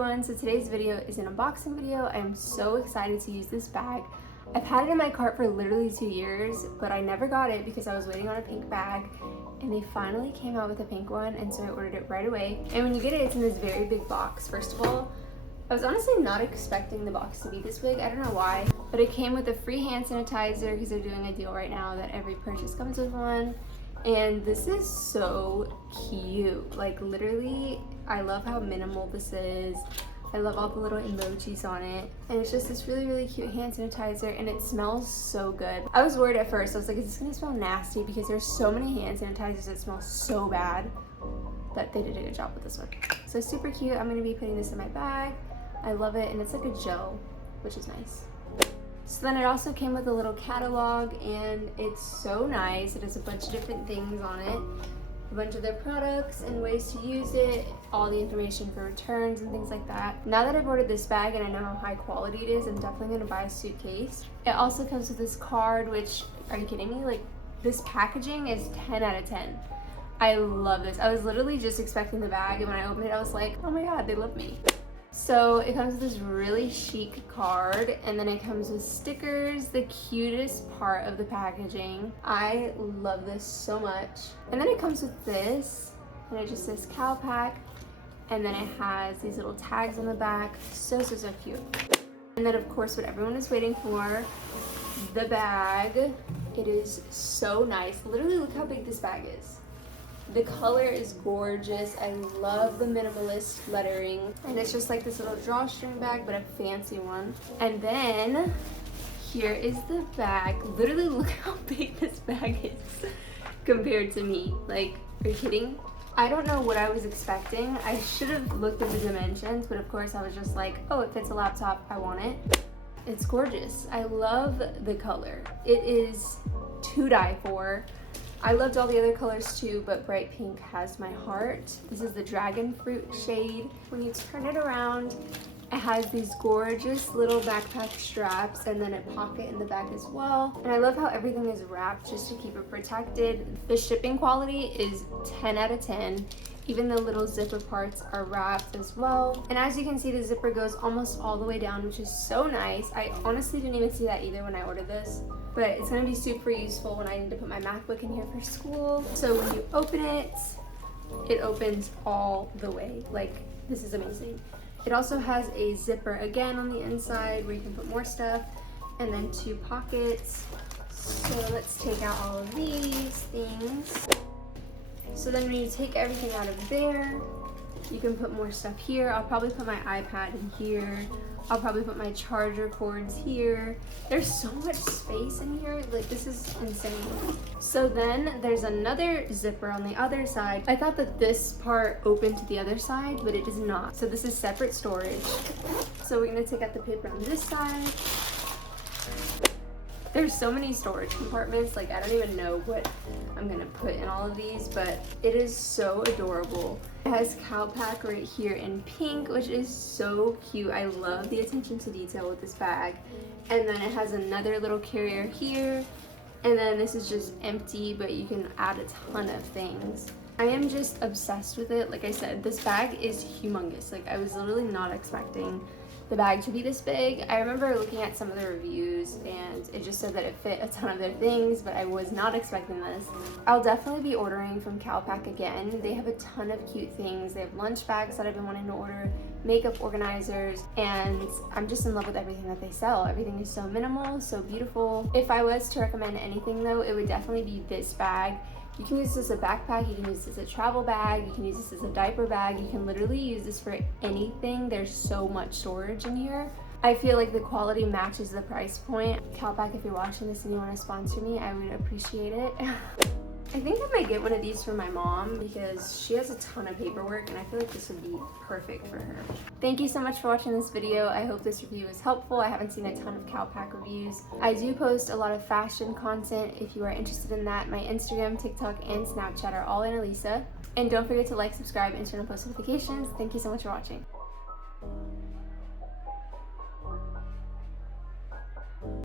everyone, so today's video is an unboxing video. I'm so excited to use this bag. I've had it in my cart for literally 2 years, but I never got it because I was waiting on a pink bag, and they finally came out with a pink one, and so I ordered it right away. And when you get it, it's in this very big box. First of all, I was honestly not expecting the box to be this big. I don't know why, but it came with a free hand sanitizer because they're doing a deal right now that every purchase comes with one. And this is so cute. Like, literally, I love how minimal this is. I love all the little emojis on it. And it's just this really, really cute hand sanitizer, and it smells so good. I was worried at first. I was like, is this gonna smell nasty? Because there's so many hand sanitizers that smell so bad. But they did a good job with this one. So super cute. I'm gonna be putting this in my bag. I love it, and it's like a gel, which is nice. So then it also came with a little catalog, and it's so nice. It has a bunch of different things on it, a bunch of their products and ways to use it, all the information for returns and things like that. Now that I've ordered this bag and I know how high quality it is, I'm definitely gonna buy a suitcase. It also comes with this card, which, are you kidding me? Like, this packaging is 10 out of 10. I love this. I was literally just expecting the bag, and when I opened it, I was like, oh my god, they love me. So it comes with this really chic card, and then it comes with stickers, the cutest part of the packaging. I love this so much. And then it comes with this, and it just says Calpak, and then it has these little tags on the back. So, so, so cute. And then, of course, what everyone is waiting for, the bag. It is so nice. Literally, look how big this bag is. The color is gorgeous. I love the minimalist lettering. And it's just like this little drawstring bag, but a fancy one. And then here is the bag. Literally look how big this bag is compared to me. Like, are you kidding? I don't know what I was expecting. I should have looked at the dimensions, but of course I was just like, oh, it fits a laptop, I want it. It's gorgeous. I love the color. It is to die for. I loved all the other colors too, but bright pink has my heart. This is the dragon fruit shade. When you turn it around, it has these gorgeous little backpack straps and then a pocket in the back as well. And I love how everything is wrapped just to keep it protected. The shipping quality is 10 out of 10. Even the little zipper parts are wrapped as well. And as you can see, the zipper goes almost all the way down, which is so nice. I honestly didn't even see that either when I ordered this. But it's gonna be super useful when I need to put my MacBook in here for school. So when you open it, it opens all the way. Like, this is amazing. It also has a zipper again on the inside where you can put more stuff, and then 2 pockets. So let's take out all of these things. So then when you take everything out of there, you can put more stuff here. I'll probably put my iPad in here. I'll probably put my charger cords here. There's so much space in here. Like, this is insane. So then there's another zipper on the other side. I thought that this part opened to the other side, but it does not. So this is separate storage. So we're gonna take out the paper on this side. There's so many storage compartments. Like, I don't even know what I'm gonna put in all of these, but it is so adorable. It has Calpak right here in pink, which is so cute. I love the attention to detail with this bag. And then it has another little carrier here. And then this is just empty, but you can add a ton of things. I am just obsessed with it. Like I said, this bag is humongous. Like, I was literally not expecting the bag to be this big. I remember looking at some of the reviews, and it just said that it fit a ton of their things, but I was not expecting this. I'll definitely be ordering from Calpak again. They have a ton of cute things. They have lunch bags that I've been wanting to order, makeup organizers, and I'm just in love with everything that they sell. Everything is so minimal, so beautiful. If I was to recommend anything though, it would definitely be this bag. You can use this as a backpack, you can use this as a travel bag, you can use this as a diaper bag, you can literally use this for anything. There's so much storage in here. I feel like the quality matches the price point. Calpak, if you're watching this and you want to sponsor me, I would appreciate it. I think I might get one of these for my mom because she has a ton of paperwork, and I feel like this would be perfect for her. Thank you so much for watching this video. I hope this review was helpful. I haven't seen a ton of Calpak reviews. I do post a lot of fashion content. If you are interested in that, my Instagram, TikTok, and Snapchat are all in Elisa. And don't forget to like, subscribe, and turn on post notifications. Thank you so much for watching.